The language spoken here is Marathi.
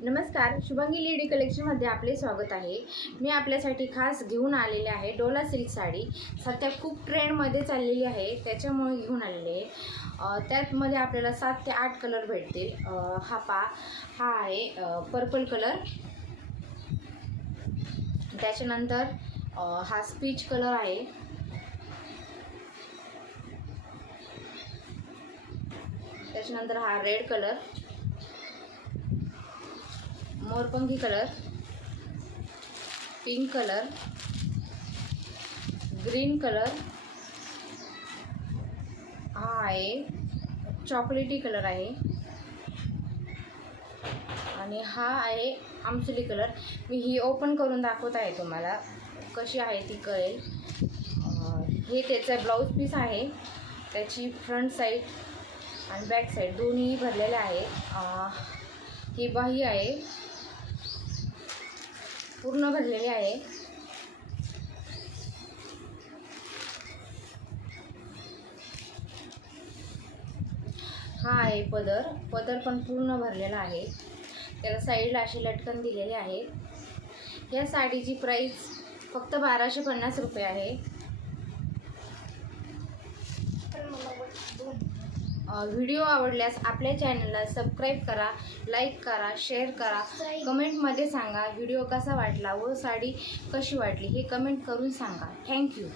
नमस्कार, शुभांगी लेडी कलेक्शनमध्ये आपले स्वागत आहे। मी आपल्यासाठी खास घेऊन आलेले आहे डोला सिल्क साडी। सध्या खूप ट्रेंडमध्ये चाललेली आहे, त्याच्यामुळे घेऊन आलेले आहे। त्यामध्ये आपल्याला 7 ते 8 कलर भेटतील। हा आहे पर्पल कलर, त्याच्यानंतर हा स्पीच कलर आहे, त्याच्यानंतर हा रेड कलर, मोरपंखी colour, pink colour, green colour, हा आहे चॉकलेटी कलर आहे आणि हा आहे आमसुली कलर। मी ही ओपन करून दाखवत आहे, तुम्हाला कशी आहे ती कळेल। हे त्याचा ब्लाउज पीस आहे, त्याची फ्रंट साईड आणि बॅक साईड दोन्ही भरलेले आहे। ही बाही आहे, पूर्ण भरलेली आहे। हा आहे पदर पण पूर्ण भरलेला आहे, त्याला साईडला अशी लटकन दिलेली आहे। या साडीची प्राइस फक्त 1250 रुपये आहे। व्हिडिओ आवडल्यास आपल्या चॅनलला सबस्क्राईब करा, लाईक करा, शेअर करा, कमेंटमध्ये सांगा व्हिडिओ कसा वाटला व साडी कशी वाटली हे कमेंट करून सांगा। थँक्यू।